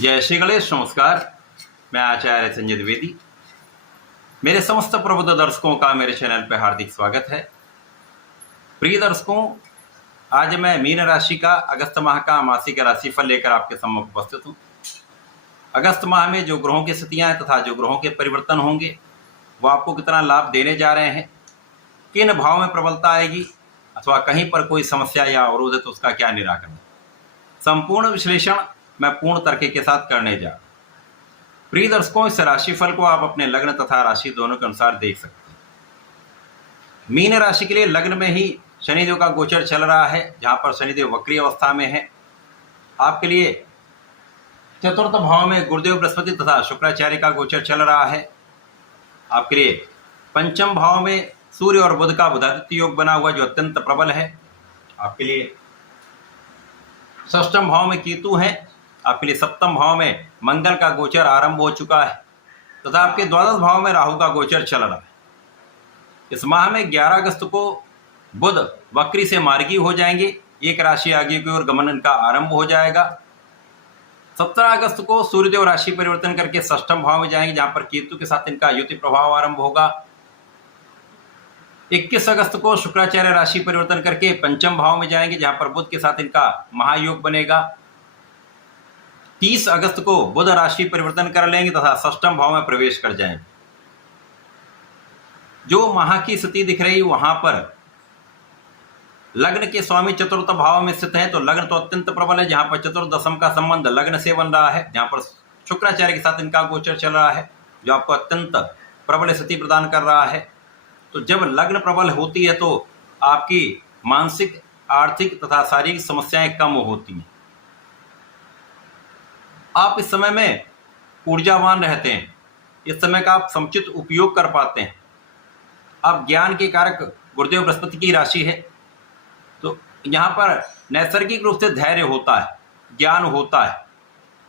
जय श्री गणेश। नमस्कार, मैं आचार्य संजय द्विवेदी। मेरे समस्त प्रबुद्ध दर्शकों का मेरे चैनल पर हार्दिक स्वागत है। प्रिय दर्शकों, आज मैं मीन राशि का अगस्त माह का मासिक राशिफल लेकर आपके सम्मुख उपस्थित हूँ। अगस्त माह में जो ग्रहों की स्थितियाँ तथा जो ग्रहों के परिवर्तन होंगे वो आपको कितना लाभ देने जा रहे हैं, किन भाव में प्रबलता आएगी अथवा कहीं पर कोई समस्या या अवरोध है तो उसका क्या निराकरण, संपूर्ण विश्लेषण मैं पूर्ण तर्क के साथ करने जा रहा हूं। प्रिय दर्शकों, इस राशिफल को आप अपने लग्न तथा राशि दोनों के अनुसार देख सकते हैं। मीन राशि के लिए लग्न में ही शनिदेव का गोचर चल रहा है, जहां पर शनिदेव वक्री अवस्था में है। आपके लिए चतुर्थ भाव में गुरुदेव बृहस्पति तथा शुक्राचार्य का गोचर चल रहा है। आपके लिए पंचम भाव में सूर्य और बुध का बुधादित्य योग बना हुआ जो अत्यंत प्रबल है। आपके लिए षष्ठम भाव में केतु है। आपके लिए सप्तम भाव में मंगल का गोचर आरंभ हो चुका है तथा आपके द्वादश भाव में राहु का गोचर चल रहा है। इस माह में 11 अगस्त को बुध वक्री से मार्गी हो जाएंगे, एक राशि आगे की ओर गमन इनका आरंभ हो जाएगा। 17 अगस्त को सूर्यदेव राशि परिवर्तन करके षष्ठम भाव में जाएंगे, जहां पर केतु के साथ इनका युति प्रभाव आरंभ होगा। 21 अगस्त को शुक्राचार्य राशि परिवर्तन करके पंचम भाव में जाएंगे, जहां पर बुध के साथ इनका महायोग बनेगा। 30 अगस्त को बुध राशि परिवर्तन कर लेंगे तथा षष्ठम भाव में प्रवेश कर जाएंगे। जो माह की स्थिति दिख रही वहां पर लग्न के स्वामी चतुर्थ भाव में स्थित है, तो लग्न तो अत्यंत प्रबल है, जहां पर चतुर्दशम का संबंध लग्न से बन रहा है, जहां पर शुक्राचार्य के साथ इनका गोचर चल रहा है जो आपको अत्यंत प्रबल स्थिति प्रदान कर रहा है। तो जब लग्न प्रबल होती है तो आपकी मानसिक, आर्थिक तथा शारीरिक समस्याएं कम होती हैं। आप इस समय में ऊर्जावान रहते हैं, इस समय का आप समुचित उपयोग कर पाते हैं। अब ज्ञान के कारक गुरुदेव बृहस्पति की राशि है, तो यहाँ पर नैसर्गिक रूप से धैर्य होता है, ज्ञान होता है।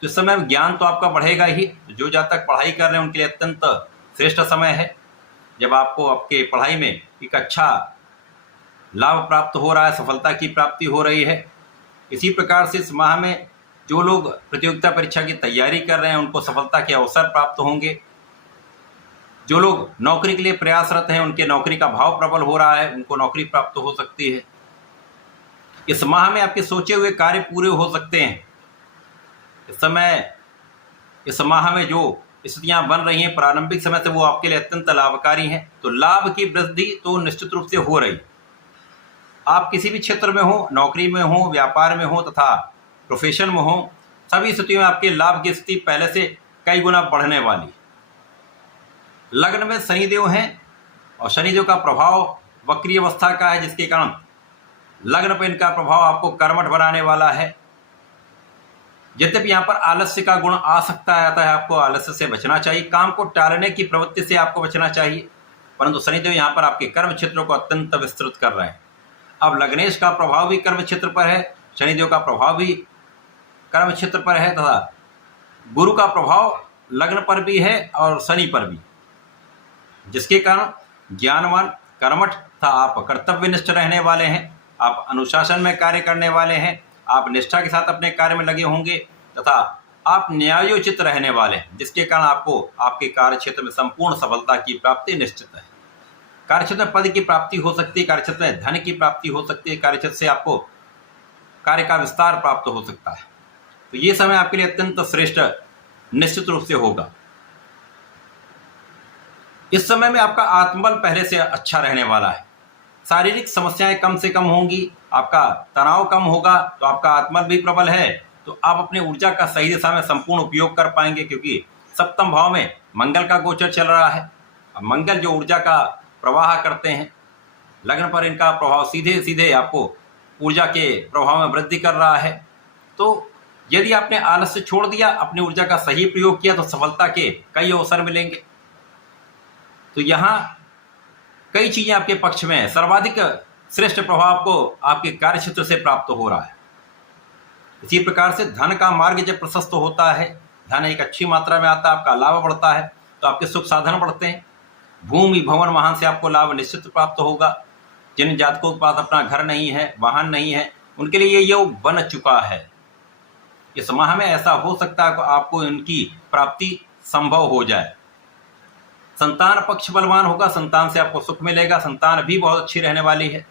तो इस समय ज्ञान तो आपका बढ़ेगा ही। जो जातक पढ़ाई कर रहे हैं उनके लिए अत्यंत श्रेष्ठ समय है, जब आपको आपके पढ़ाई में एक अच्छा लाभ प्राप्त हो रहा है, सफलता की प्राप्ति हो रही है। इसी प्रकार से इस माह में जो लोग प्रतियोगिता परीक्षा की तैयारी कर रहे हैं उनको सफलता के अवसर प्राप्त होंगे। जो लोग नौकरी के लिए प्रयासरत हैं उनके नौकरी का भाव प्रबल हो रहा है, उनको नौकरी प्राप्त हो सकती है। इस माह में आपके सोचे हुए कार्य पूरे हो सकते हैं। इस समय, इस माह में जो स्थितियां बन रही हैं प्रारंभिक समय से वो आपके लिए अत्यंत लाभकारी हैं। तो लाभ की वृद्धि तो निश्चित रूप से हो रही। आप किसी भी क्षेत्र में हो, नौकरी में हो, व्यापार में हो तथा प्रोफेशन में हो, सभी स्थितियों में आपके लाभ की स्थिति पहले से कई गुना बढ़ने वाली। लग्न में शनिदेव हैं और शनिदेव का प्रभाव वक्री अवस्था का है, जिसके कारण लग्न पर इनका प्रभाव आपको कर्मठ बनाने वाला है। यद्यपि यहाँ पर आलस्य का गुण आ सकता है, आपको आलस्य से बचना चाहिए, काम को टालने की प्रवृत्ति से आपको बचना चाहिए। परंतु शनिदेव यहाँ पर आपके कर्म क्षेत्रों को अत्यंत विस्तृत कर रहे हैं। अब लग्नेश का प्रभाव भी कर्म क्षेत्र पर है, शनिदेव का प्रभाव भी कर्म क्षेत्र पर है तथा गुरु का प्रभाव लग्न पर भी है और शनि पर भी, जिसके कारण ज्ञानवान, कर्मठ तथा आप कर्तव्यनिष्ठ रहने वाले हैं। आप अनुशासन में कार्य करने वाले हैं, आप निष्ठा के साथ अपने कार्य में लगे होंगे तथा आप न्यायोचित रहने वाले हैं, जिसके कारण आपको आपके कार्य क्षेत्र में संपूर्ण सफलता की प्राप्ति निश्चित है। कार्यक्षेत्र में पद की प्राप्ति हो सकती है, कार्यक्षेत्र में धन की प्राप्ति हो सकती है, कार्यक्षेत्र से आपको कार्य का विस्तार प्राप्त हो सकता है। तो ये समय आपके लिए अत्यंत श्रेष्ठ निश्चित रूप से होगा। इस समय में आपका आत्मबल पहले से अच्छा रहने वाला है, शारीरिक समस्याएं कम से कम होंगी, आपका तनाव कम होगा, तो आपका आत्मबल भी प्रबल है। तो आप अपनी ऊर्जा का सही दिशा में संपूर्ण उपयोग कर पाएंगे, क्योंकि सप्तम भाव में मंगल का गोचर चल रहा है। अब मंगल जो ऊर्जा का प्रवाह करते हैं, लग्न पर इनका प्रभाव सीधे सीधे आपको ऊर्जा के प्रभाव में वृद्धि कर रहा है। तो यदि आपने आलस्य छोड़ दिया, अपनी ऊर्जा का सही प्रयोग किया, तो सफलता के कई अवसर मिलेंगे। तो यहाँ कई चीजें आपके पक्ष में है। सर्वाधिक श्रेष्ठ प्रभाव आपको आपके कार्य क्षेत्र से प्राप्त हो रहा है। इसी प्रकार से धन का मार्ग जब प्रशस्त होता है, धन एक अच्छी मात्रा में आता है, आपका लाभ बढ़ता है, तो आपके सुख साधन बढ़ते हैं। भूमि, भवन, वाहन से आपको लाभ निश्चित प्राप्त होगा। जिन जातकों के पास अपना घर नहीं है, वाहन नहीं है, उनके लिए ये योग बन चुका है। इस माह में ऐसा हो सकता है कि आपको इनकी प्राप्ति संभव हो जाए। संतान पक्ष बलवान होगा, संतान से आपको सुख मिलेगा, संतान भी बहुत अच्छी रहने वाली है।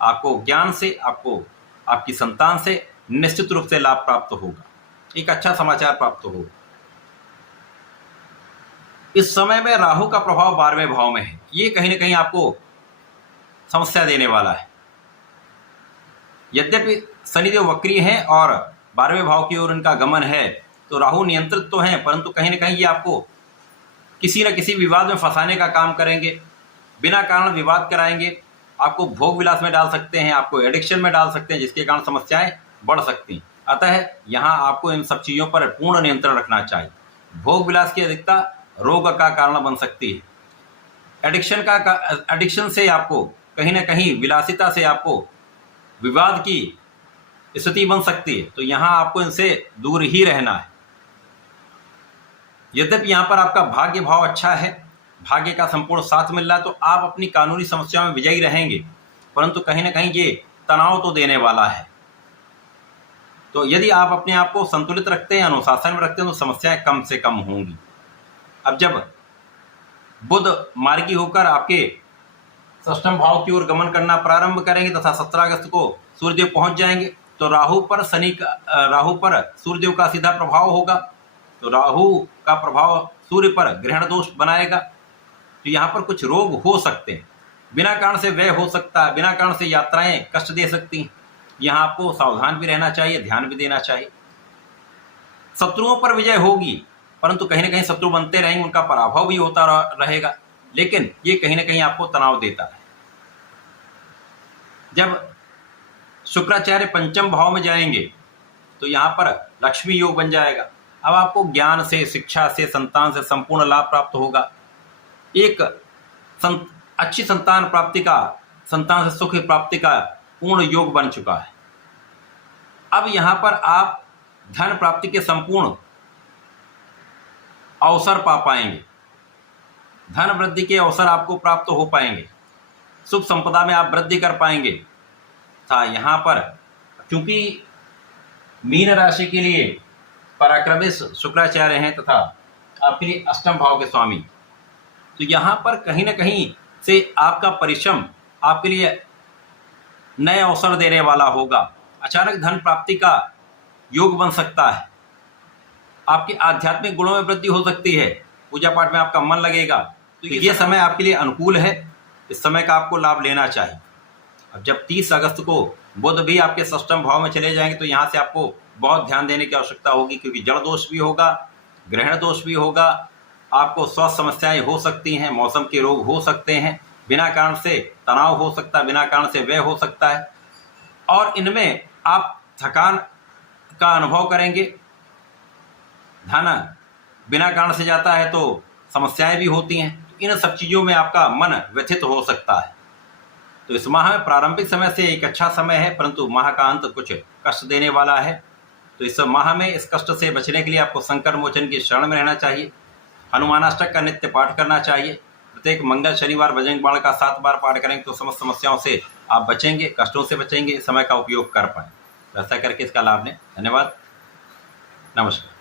आपको ज्ञान से, आपको आपकी संतान से निश्चित रूप से लाभ प्राप्त होगा, एक अच्छा समाचार प्राप्त होगा। इस समय में राहु का प्रभाव 12वें भाव में है, ये कहीं ना कहीं आपको समस्या देने वाला है। यद्यपि शनिदेव वक्री हैं और 12वें भाव की ओर इनका गमन है, तो राहु नियंत्रित तो हैं, परंतु कहीं ना कहीं ये आपको किसी न किसी विवाद में फंसाने का काम करेंगे, बिना कारण विवाद कराएंगे, आपको भोग विलास में डाल सकते हैं, आपको एडिक्शन में डाल सकते हैं, जिसके कारण समस्याएं बढ़ सकती हैं। अतः यहाँ आपको इन सब चीज़ों पर पूर्ण नियंत्रण रखना चाहिए। भोग विलास की अधिकता रोग का कारण बन सकती है। एडिक्शन से आपको कहीं ना कहीं, विलासिता से आपको विवाद की स्थिति बन सकती है, तो यहाँ आपको इनसे दूर ही रहना है। यद्यपि यहाँ पर आपका भाग्य भाव अच्छा है, भाग्य का संपूर्ण साथ मिल रहा है, तो आप अपनी कानूनी समस्याओं में विजयी रहेंगे, परंतु कहीं ना कहीं ये तनाव तो देने वाला है। तो यदि आप अपने आप को संतुलित रखते हैं, अनुशासन में रखते हैं, तो समस्याएं कम से कम होंगी। अब जब बुध मार्गी होकर आपके षष्ठम भाव की ओर गमन करना प्रारंभ करेंगे तथा 17 अगस्त को सूर्यदेव पहुंच जाएंगे, तो राहु पर सूर्यदेव का सीधा प्रभाव होगा। तो राहु का प्रभाव सूर्य पर ग्रहण दोष बनाएगा, तो यहाँ पर कुछ रोग हो सकते हैं, बिना कारण से व्यय हो सकता है, बिना कारण से यात्राएं कष्ट दे सकती हैं। यहाँ आपको सावधान भी रहना चाहिए, ध्यान भी देना चाहिए। शत्रुओं पर विजय होगी, परंतु कहीं ना कहीं शत्रु बनते रहेंगे, उनका पराभव भी होता रहेगा, लेकिन ये कहीं ना कहीं आपको तनाव देता है। जब शुक्राचार्य पंचम भाव में जाएंगे तो यहाँ पर लक्ष्मी योग बन जाएगा। अब आपको ज्ञान से, शिक्षा से, संतान से संपूर्ण लाभ प्राप्त होगा। एक अच्छी संतान प्राप्ति का, संतान से सुख प्राप्ति का पूर्ण योग बन चुका है। अब यहाँ पर आप धन प्राप्ति के संपूर्ण अवसर पा पाएंगे, धन वृद्धि के अवसर आपको प्राप्त हो पाएंगे, सुख संपदा में आप वृद्धि कर पाएंगे। था यहाँ पर क्योंकि मीन राशि के लिए पराक्रमी शुक्राचार्य हैं तथा आपके लिए अष्टम भाव के स्वामी, तो यहाँ पर कहीं ना कहीं से आपका परिश्रम आपके लिए नए अवसर देने वाला होगा। अचानक धन प्राप्ति का योग बन सकता है, आपके आध्यात्मिक गुणों में वृद्धि हो सकती है, पूजा पाठ में आपका मन लगेगा। तो ये समय आपके लिए अनुकूल है, इस समय का आपको लाभ लेना चाहिए। अब जब 30 अगस्त को बुध भी आपके षष्ठम भाव में चले जाएंगे, तो यहाँ से आपको बहुत ध्यान देने की आवश्यकता होगी, क्योंकि जड़ दोष भी होगा, ग्रहण दोष भी होगा, आपको स्वास्थ्य समस्याएं हो सकती हैं, मौसम के रोग हो सकते हैं, बिना कारण से तनाव हो सकता है, बिना कारण से व्यय हो सकता है, और इनमें आप थकान का अनुभव करेंगे। धन बिना कारण से जाता है तो समस्याएं भी होती हैं, इन सब चीज़ों में आपका मन व्यथित हो सकता है। तो इस माह में प्रारंभिक समय से एक अच्छा समय है, परंतु माह का अंत कुछ कष्ट देने वाला है। तो इस माह में इस कष्ट से बचने के लिए आपको संकट मोचन की शरण में रहना चाहिए, हनुमानाष्टक का नित्य पाठ करना चाहिए। प्रत्येक मंगल शनिवार बजरंग बाण का 7 बार पाठ करेंगे तो समस्त समस्याओं से आप बचेंगे, कष्टों से बचेंगे, समय का उपयोग कर पाएँ। तो ऐसा करके इसका लाभ लें। धन्यवाद, नमस्कार।